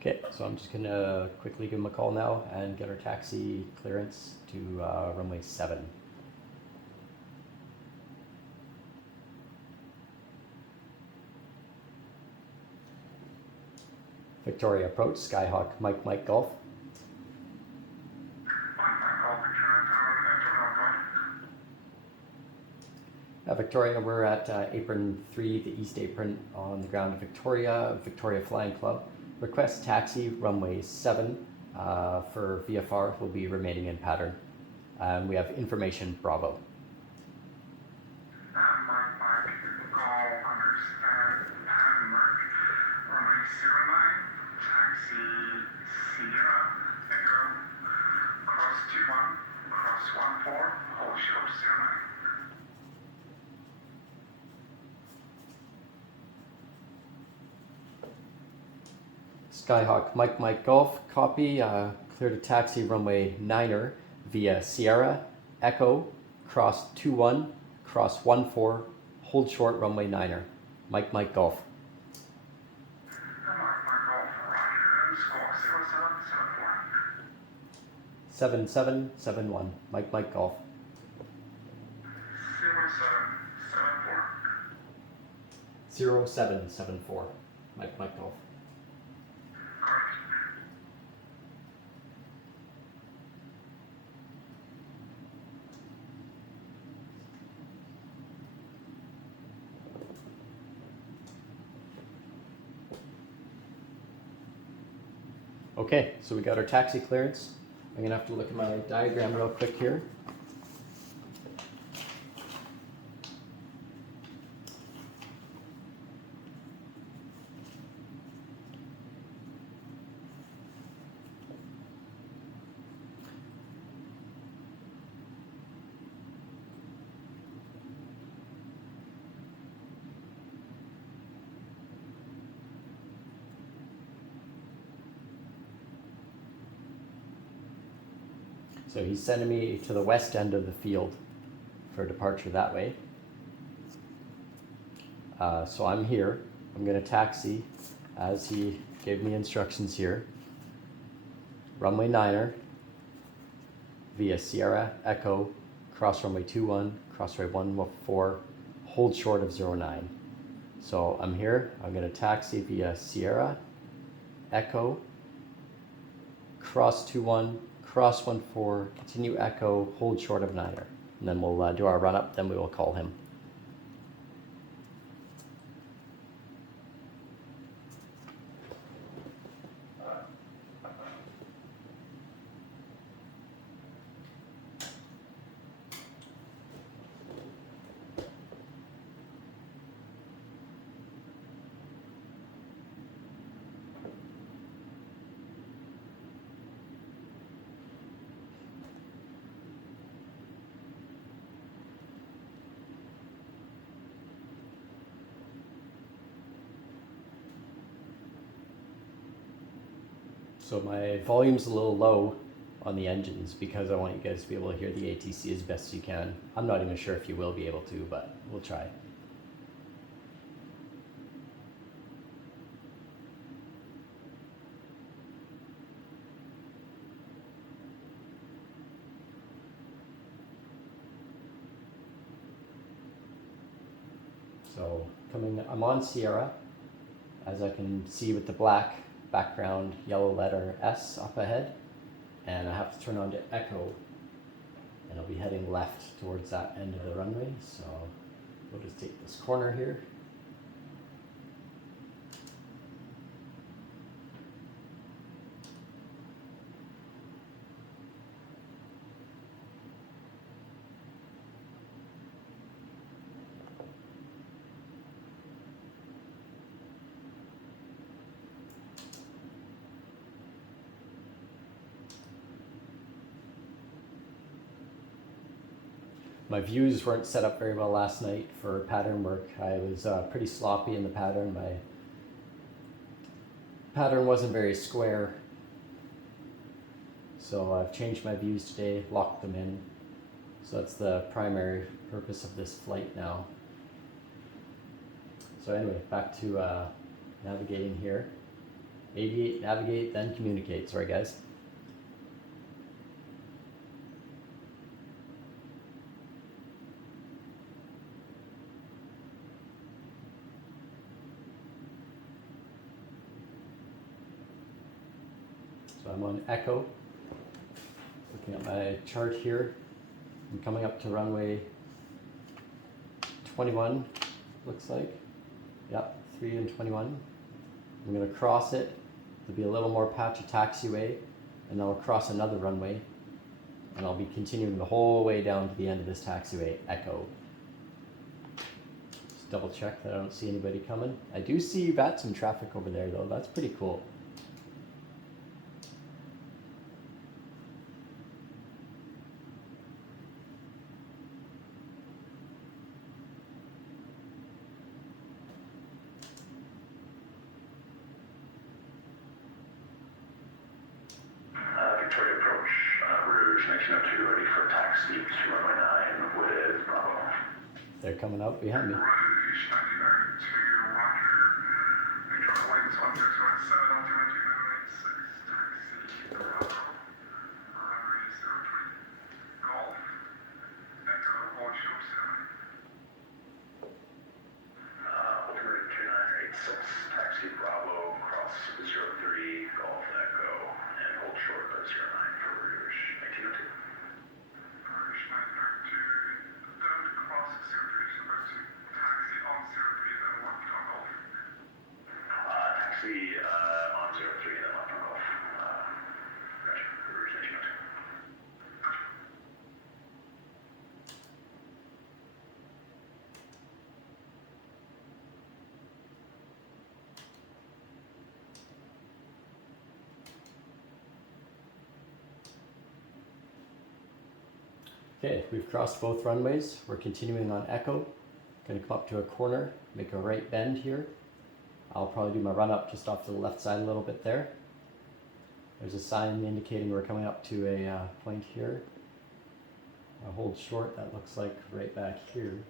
Okay, so I'm just gonna quickly give him a call now and get our taxi clearance to runway 7. Victoria approach, Skyhawk, Mike, Mike, Golf. Victoria, we're at apron 3, the east apron on the ground of Victoria, Victoria Flying Club. Request taxi, runway 7 for VFR will be remaining in pattern. We have information, Bravo. Skyhawk, Mike, Mike, Golf, copy, clear to taxi runway 9er via Sierra, Echo, cross 21, cross 14, hold short runway 9er. Mike, Mike, Golf. 7771, Mike, Mike, Golf. 0774, Mike, Mike, Golf. Okay, so we got our taxi clearance. I'm gonna have to look at my diagram real quick here. So he's sending me to the west end of the field for departure that way. So I'm here. I'm going to taxi as he gave me instructions here. Runway 9er via Sierra, Echo, cross runway 21, cross runway 14, hold short of 09. So I'm here. I'm going to taxi via Sierra, Echo, cross 21, cross 14, continue Echo, hold short of 9er. And then we'll do our run up, then we will call him. So my volume's a little low on the engines because I want you guys to be able to hear the ATC as best you can. I'm not even sure if you will be able to, but we'll try. So I'm on Sierra, as I can see with the black background yellow letter S up ahead, and I have to turn on to Echo, and I'll be heading left towards that end of the runway. So we'll just take this corner here. My views weren't set up very well last night for pattern work. I was pretty sloppy in the pattern. My pattern wasn't very square. So I've changed my views today, locked them in. So that's the primary purpose of this flight now. So anyway, back to navigating here. Aviate, navigate, then communicate. Sorry, guys. So I'm on Echo. Looking at my chart here. I'm coming up to runway 21, looks like. Yep, 3 and 21. I'm going to cross it. There'll be a little more patch of taxiway, and then I'll cross another runway, and I'll be continuing the whole way down to the end of this taxiway, Echo. Just double check that I don't see anybody coming. I do see VATSIM traffic over there though, that's pretty cool. Victoria approach, Rouge 1902, ready for taxi to runway 9 with Bravo. They're coming up behind me. Rouge 1902, Roger. Victoria winds 127, altimeter 986, taxi Bravo. Runway 03, Golf. Echo, hold short 7. Altimeter 2986, taxi Bravo, cross 03, Golf Echo, and hold short of 09 for Rouge 1902. Rouge 1902, don't cross 03, supposed to taxi on 03, then left on Golf. Taxi on 03 and then left on Golf. Gotcha, Rouge 1902. Okay, we've crossed both runways. We're continuing on Echo. Gonna come up to a corner, make a right bend here. I'll probably do my run up just off to the left side a little bit there. There's a sign indicating we're coming up to a point here. I'll hold short, that looks like right back here.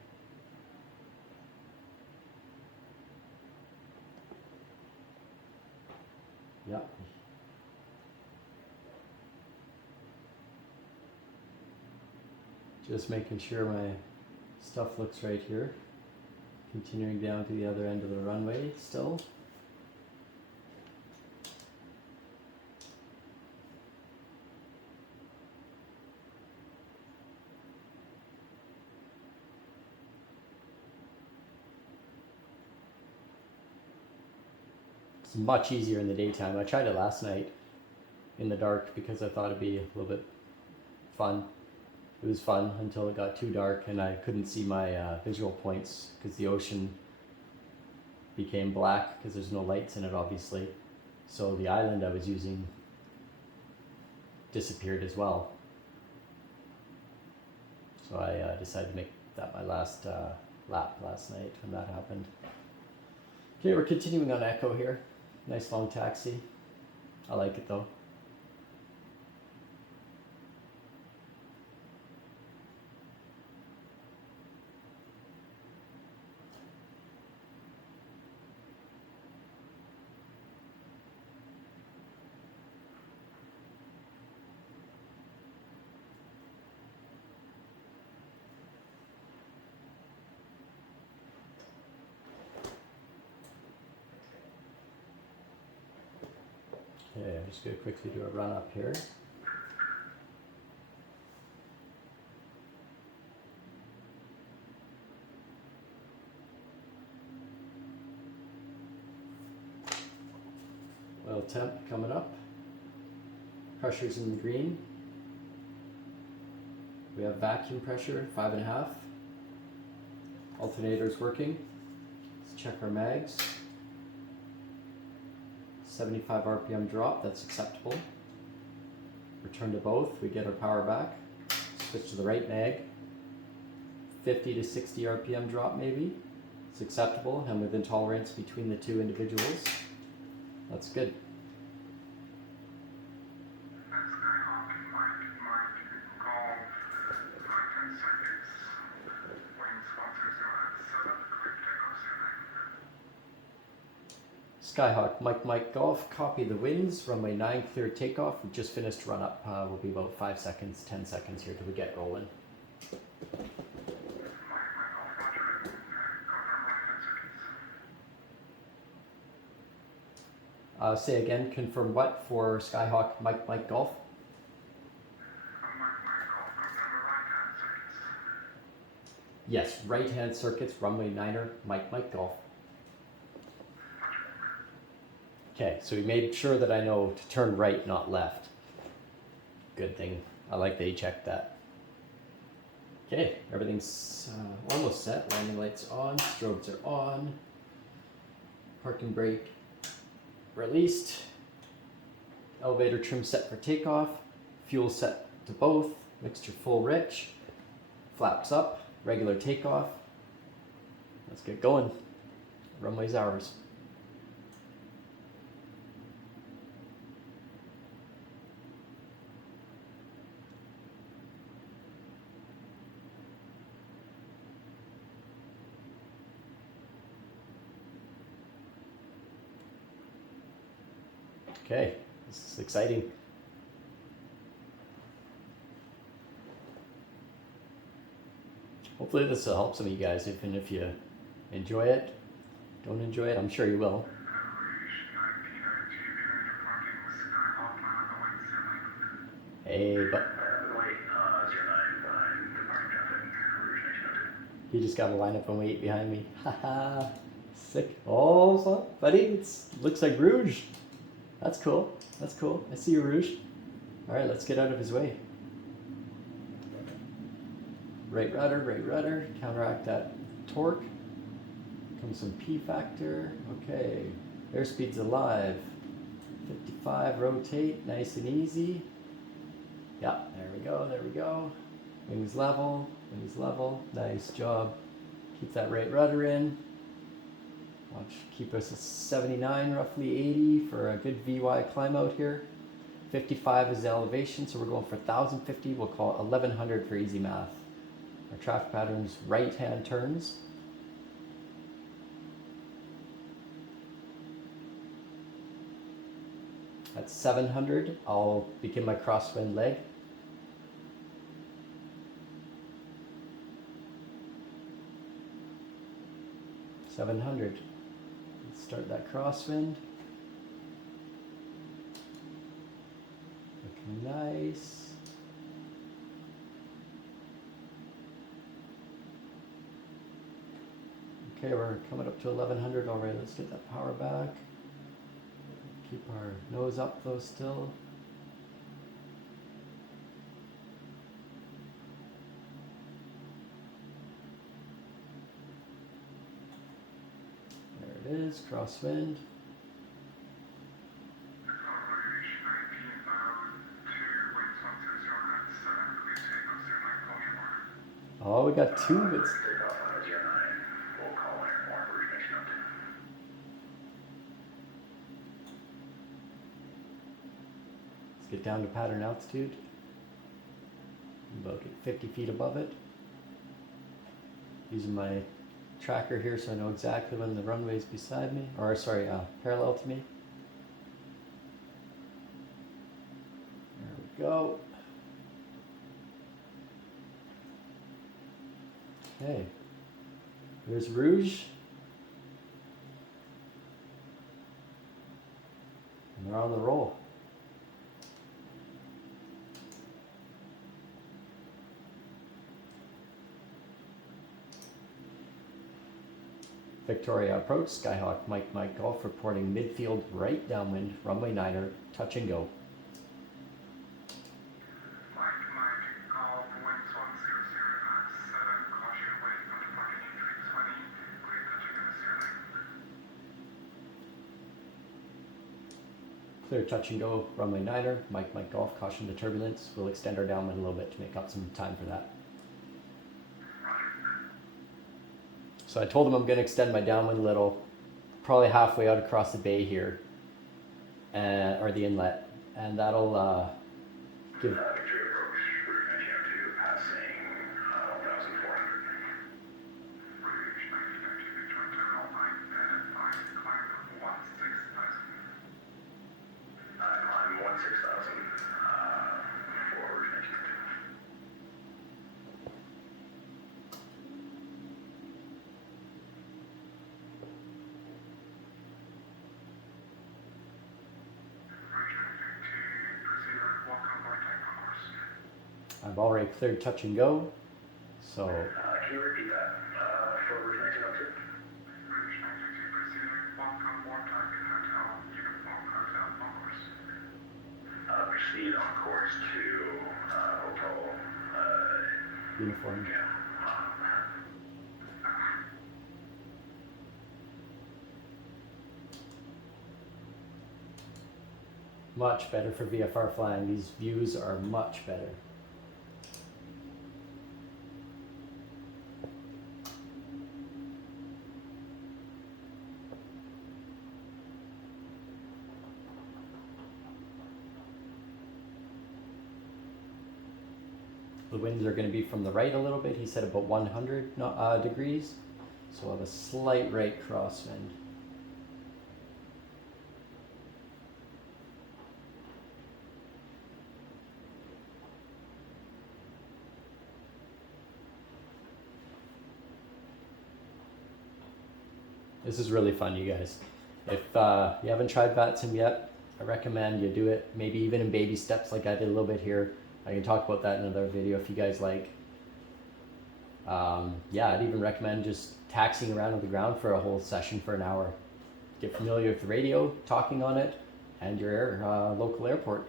Yep. Just making sure my stuff looks right here. Continuing down to the other end of the runway still. It's much easier in the daytime. I tried it last night in the dark because I thought it'd be a little bit fun. It was fun until it got too dark and I couldn't see my visual points because the ocean became black because there's no lights in it obviously. So the island I was using disappeared as well. So I decided to make that my last lap last night when that happened. Okay, we're continuing on Echo here. Nice long taxi. I like it though. Okay, I'm just going to quickly do a run up here. Oil temp coming up. Pressure's in the green. We have vacuum pressure, 5.5. Alternator's working. Let's check our mags. 75 RPM drop, that's acceptable. Return to both, we get our power back. Switch to the right mag. 50 to 60 RPM drop maybe. It's acceptable and within tolerance between the two individuals. That's good. That's Skyhawk, Mike, Golf, 5 seconds. Winds 130 at 7, quick takeoff 09. Skyhawk, Mike Golf, copy the winds, runway 9, clear takeoff. We just finished run up. Will be about 5 seconds, 10 seconds here till we get rolling. Say again, confirm what for Skyhawk, Mike Golf? Yes, right hand circuits, runway 9er, Mike Golf. Okay, so we made sure that I know to turn right, not left. Good thing. I like that he checked that. Okay, everything's almost set. Landing lights on, strobes are on. Parking brake released. Elevator trim set for takeoff. Fuel set to both. Mixture full rich. Flaps up. Regular takeoff. Let's get going. Runway's ours. Okay, this is exciting. Hopefully this will help some of you guys, even if you enjoy it, don't enjoy it, I'm sure you will. Hey, but he just got a line up and wait behind me. Haha, sick. Oh, so, buddy, it looks like Rouge. That's cool. That's cool. I see you, Rouge. All right, let's get out of his way. Right rudder, counteract that torque. Comes some P factor. Okay, airspeed's alive. 55, rotate, nice and easy. Yeah, there we go. Wings level, nice job. Keep that right rudder in. Watch, keep us at 79, roughly 80 for a good VY climb out here. 55 is the elevation, so we're going for 1,050. We'll call it 1,100 for easy math. Our traffic pattern's right-hand turns. At 700, I'll begin my crosswind leg. $700. Let's start that crosswind. Looking nice. Okay, we're coming up to 1100 already. Let's get that power back. Keep our nose up though still. There it is, crosswind. Oh, we got two bits. Get down to pattern altitude. About 50 feet above it. Using my tracker here so I know exactly when the runway is beside me, or sorry, parallel to me. There we go. Okay. There's Rouge. And they're on the roll. Victoria approach, Skyhawk Mike Golf reporting midfield right downwind, runway 9er, touch and go. Mike Golf, winds 100 at 7, caution wait for departing in 320, clear touching and steering. Clear touch and go, runway 9er, Mike Golf, caution to turbulence. We'll extend our downwind a little bit to make up some time for that. So I told him I'm going to extend my downwind a little, probably halfway out across the bay here, or the inlet, and that'll give. Victoria approach, route 1902, passing 1,400. Rouge 1902, Victoria Terminal 9, bed at 5, climb 16,000. I've already cleared touch and go, so Can you repeat that? Forward 1902. British 92 proceeding, welcome, more target hotel, uniform hotel, on course. Proceed on course to hotel. uniform. Yeah. Much better for VFR flying. These views are much better. The winds are going to be from the right a little bit. He said about 100 degrees. So we'll have a slight right crosswind. This is really fun, you guys. If you haven't tried VATSIM yet, I recommend you do it. Maybe even in baby steps like I did a little bit here. I can talk about that in another video if you guys like. Yeah, I'd even recommend just taxiing around on the ground for a whole session for an hour. Get familiar with the radio, talking on it, and your local airport.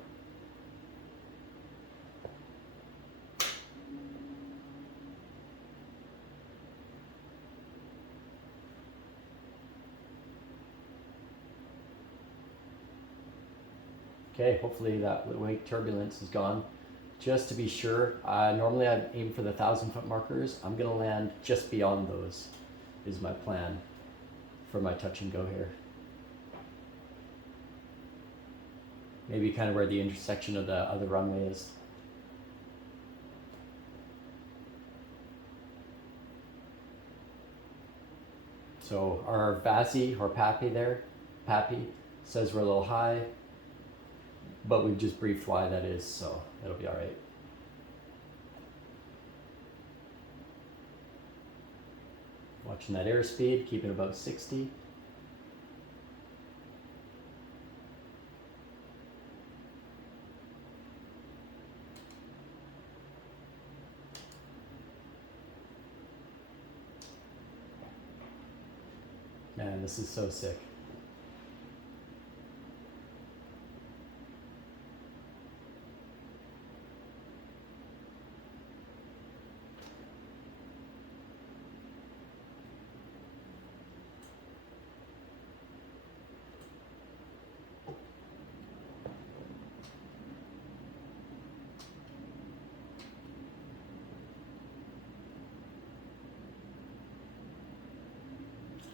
Okay, hopefully that wake turbulence is gone. Just to be sure, normally I aim for the 1,000-foot markers. I'm gonna land just beyond those, is my plan for my touch and go here. Maybe kind of where the intersection of the other runway is. So our VASI or Pappy there, Pappy says we're a little high, but we've just briefed why that is, so it'll be all right. Watching that airspeed, keeping about 60. Man, this is so sick.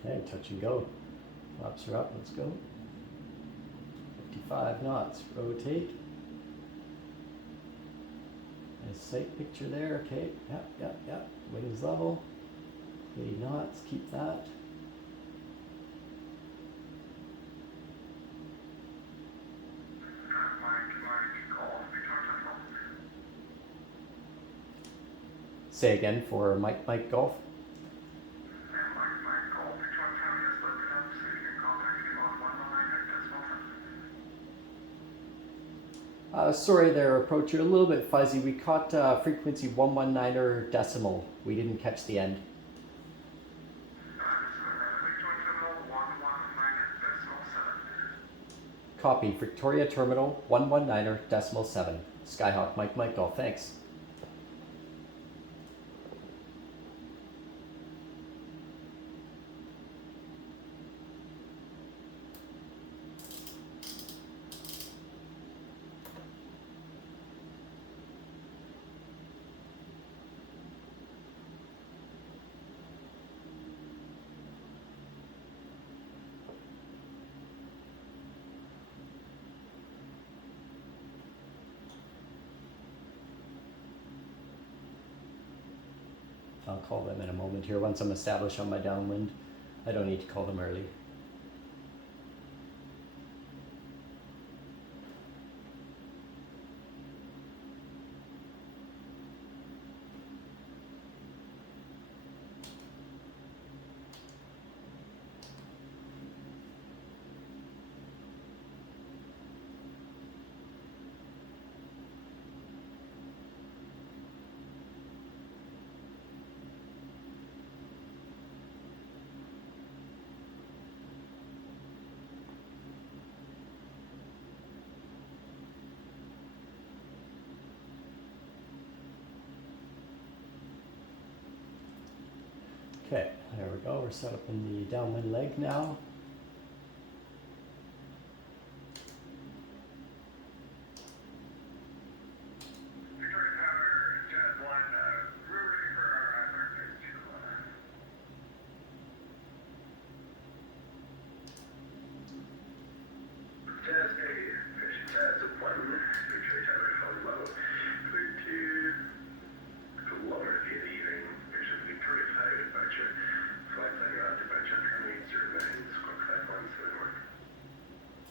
Okay, touch and go. Flaps are up, let's go. 55 knots, rotate. Nice sight picture there, okay, yep. Wings level. 80 knots, keep that. Say again for Mike Golf. Sorry there, approach, you're a little bit fuzzy. We caught frequency 119er decimal. We didn't catch the end. Copy, Victoria Terminal 119er decimal 7. Skyhawk Mike Golf, thanks. I'll call them in a moment here once I'm established on my downwind. I don't need to call them early. Okay, there we go. We're set up in the downwind leg now. Victoria Tower, Jazz 1, we're ready for our IFAC phase 2. Jazz A, Fish Jazz 1, Victoria Tower, hello. Clear to lower via the evening, Fish Victoria Tower, departure. Flight planning out, departure, coming 09, squawk 517 work.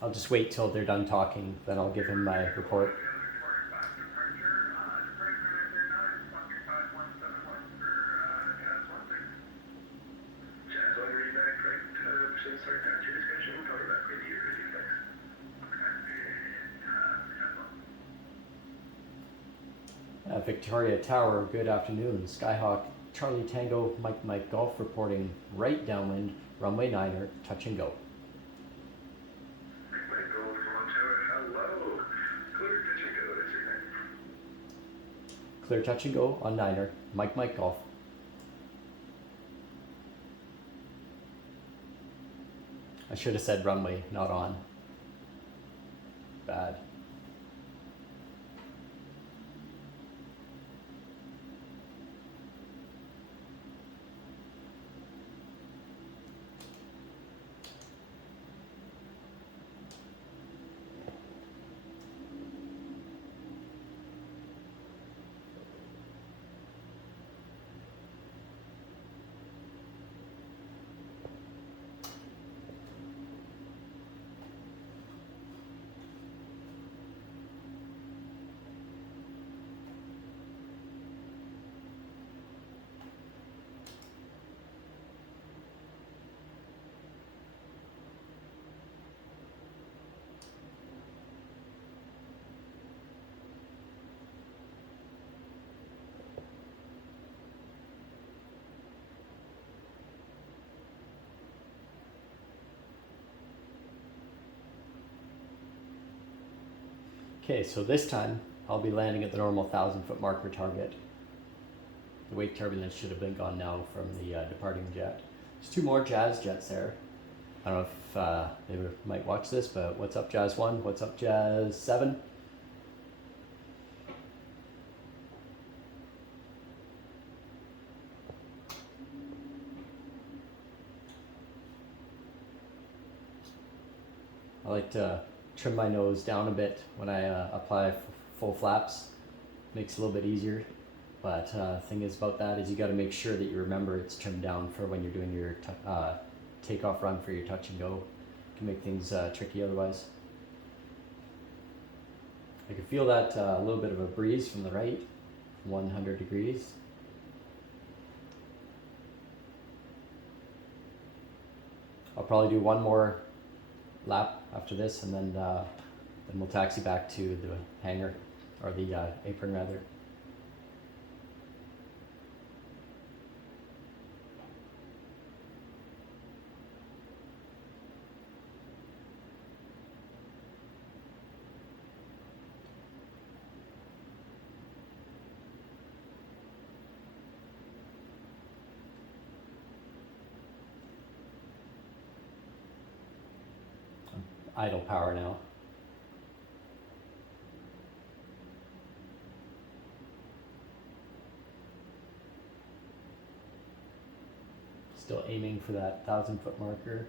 I'll just wait till they're done talking, then I'll give him my report. Victoria 5 departure, departing 0909, squawking 5171 for Jazz 1, thanks. Jazz 1, ready back, correct, percent start down to your discussion, coming back with you, ready, thanks. Victoria Tower, good afternoon. Skyhawk Charlie Tango Mike Golf reporting right downwind, runway 9er, touch and go. Michael from Tower, hello. Clear touch and go, that's your name. Clear touch and go on 9er, Mike Golf. I should have said runway, not on. Bad. Okay, so this time I'll be landing at the normal 1,000-foot marker target. The wake turbulence should have been gone now from the departing jet. There's 2 more Jazz jets there. I don't know if they might watch this, but what's up, Jazz 1? What's up, Jazz 7? I like to trim my nose down a bit when I apply full flaps. Makes it a little bit easier. But thing is about that is you got to make sure that you remember it's trimmed down for when you're doing your takeoff run for your touch and go. It can make things tricky otherwise. I can feel that a little bit of a breeze from the right, 100 degrees. I'll probably do one more lap after this, and then we'll taxi back to the hangar, or the apron rather. Idle power now. Still aiming for that 1,000-foot marker.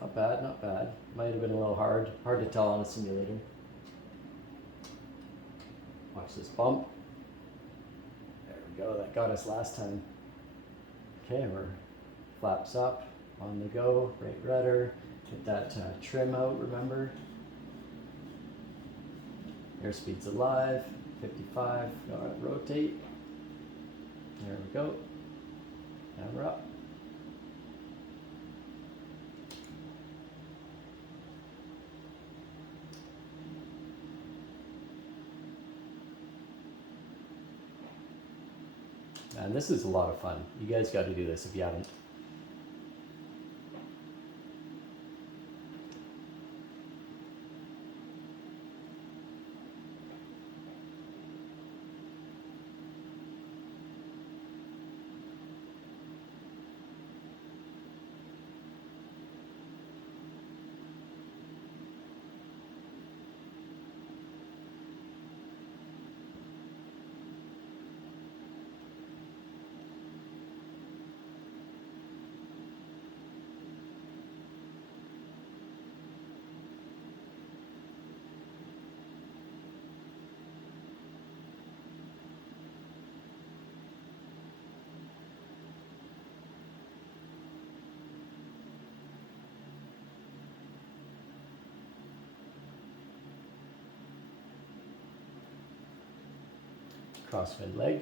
Not bad, not bad. Might have been a little hard to tell on a simulator. Watch this bump. There we go, that got us last time. Okay, we're flaps up, on the go, right rudder. Get that trim out, remember. Airspeed's alive, 55, gotta rotate. There we go. Now we're up. And this is a lot of fun. You guys got to do this if you haven't. crosswind leg.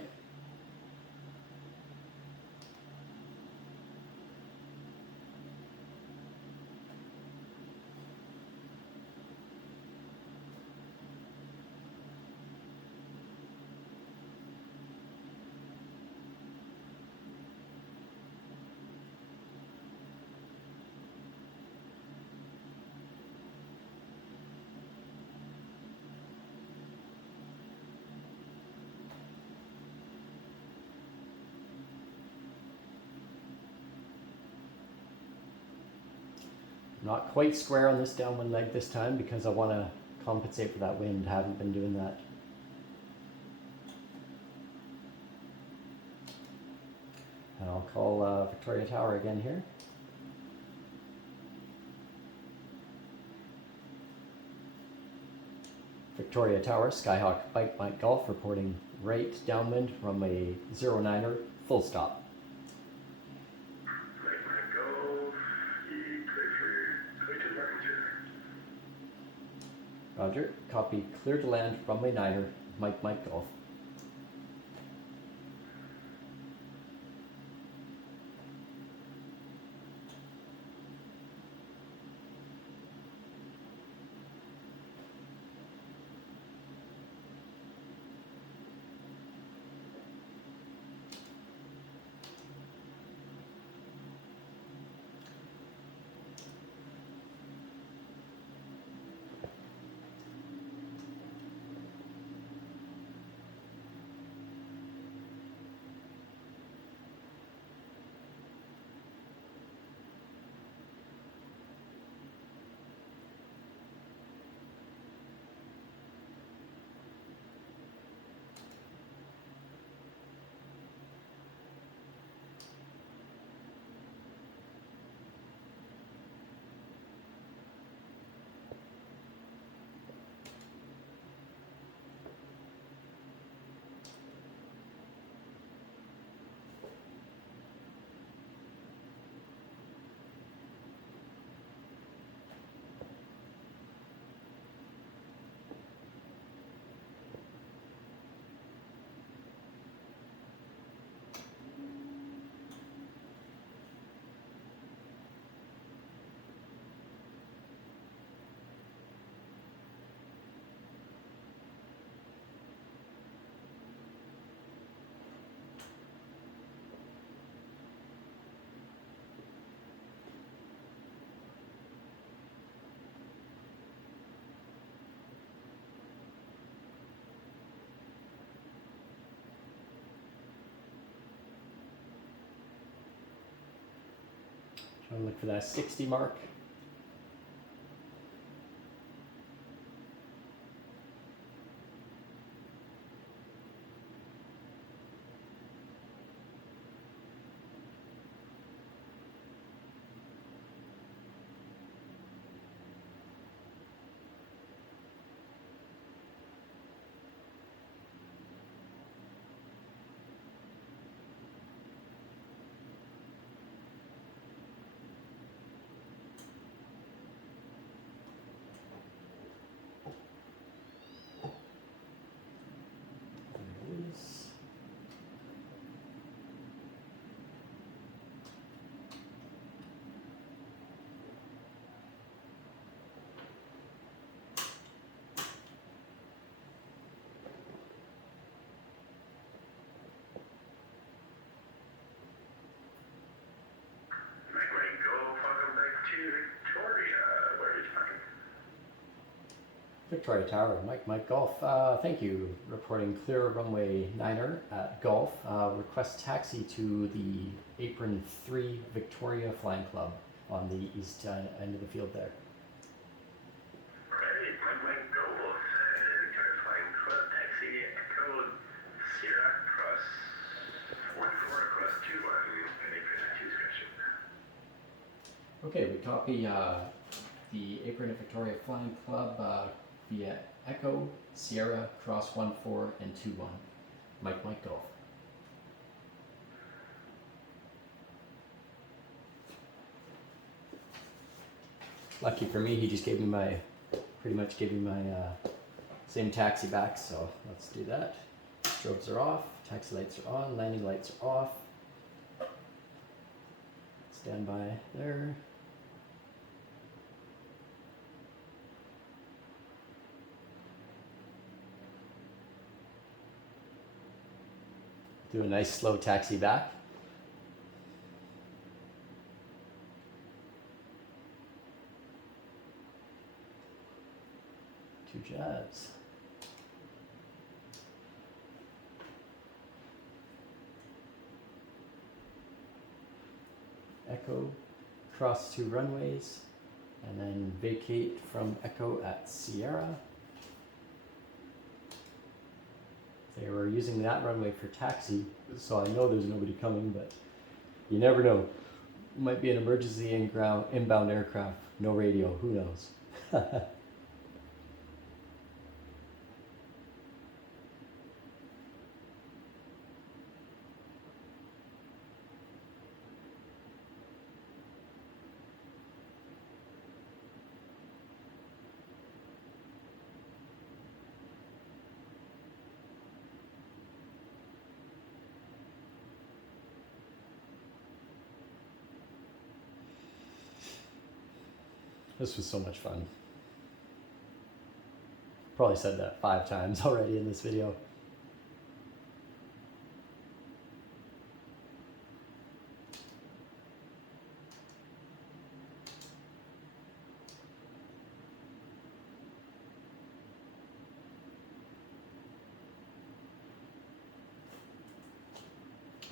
Not quite square on this downwind leg this time because I want to compensate for that wind. Haven't been doing that. And I'll call Victoria Tower again here. Victoria Tower, Skyhawk Bike Mike Golf reporting right downwind, runway 09er, full stop. Roger, copy, clear to land, runway 9er, Mike Golf. Trying to look for that 60 mark. There it is. Welcome back to Victoria. Where are you talking? Victoria Tower, Mike Golf. Thank you. Reporting clear runway 9er at Golf. Request taxi to the Apron 3 Victoria Flying Club on the east end of the field there. Right, Mike Golf, Victoria Flying Club, taxi, Echo, Sierra, cross 1-4, cross 2-1, and Apron 2 discretion. Okay, we copy the Apron of Victoria Flying Club via Echo, Sierra, cross 1-4 and 2-1. Mike Golf. Lucky for me, he just gave me pretty much gave me my same taxi back, so let's do that. strobes are off, taxi lights are on, landing lights are off. Stand by there. Do a nice slow taxi back. Two jabs. Echo, cross 2 runways, and then vacate from Echo at Sierra. They were using that runway for taxi, so I know there's nobody coming, but you never know. It might be an emergency inbound aircraft, no radio, who knows? This was so much fun. Probably said that 5 times already in this video.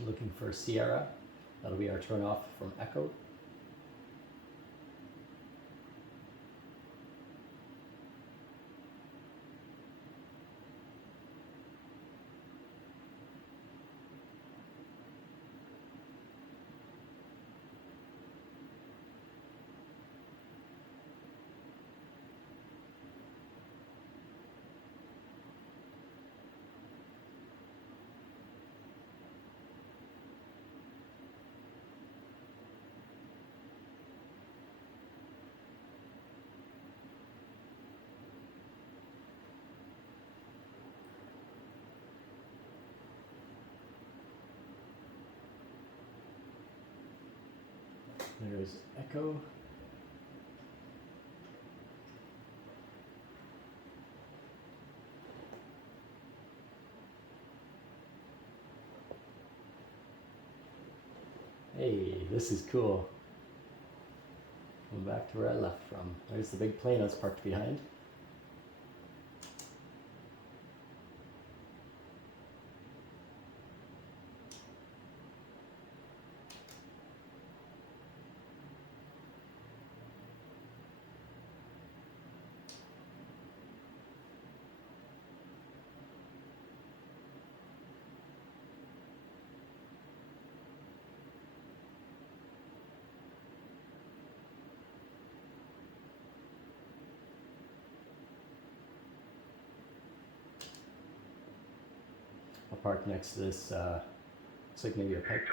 Looking for Sierra. That'll be our turn off from Echo. There's Echo. Hey, this is cool. Going back to where I left from. There's the big plane I was parked behind. I'll park next to this, looks like maybe a pipe.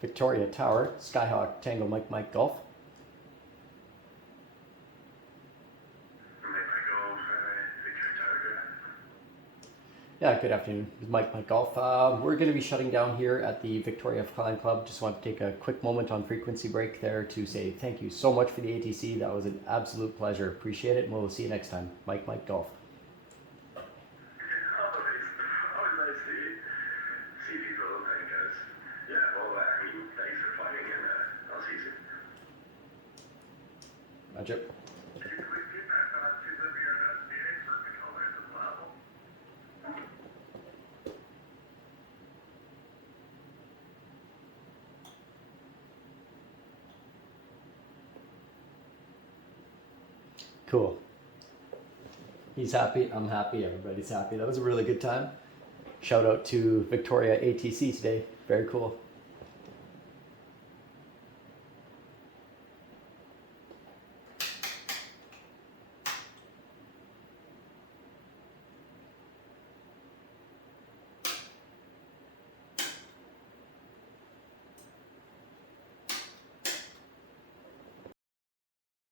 Victoria Tower, Skyhawk, Tango, Mike, Mike, Golf. Yeah, good afternoon. Mike, Mike, Golf. We're going to be shutting down here at the Victoria Flying Club. Just want to take a quick moment on frequency break there to say thank you so much for the ATC. That was an absolute pleasure. Appreciate it, and we'll see you next time. Mike, Mike, Golf. Roger. You can repeat that, but I'd say that we are not meeting for controllers as well. Cool. He's happy, I'm happy, everybody's happy. That was a really good time. Shout out to Victoria ATC today. Very cool.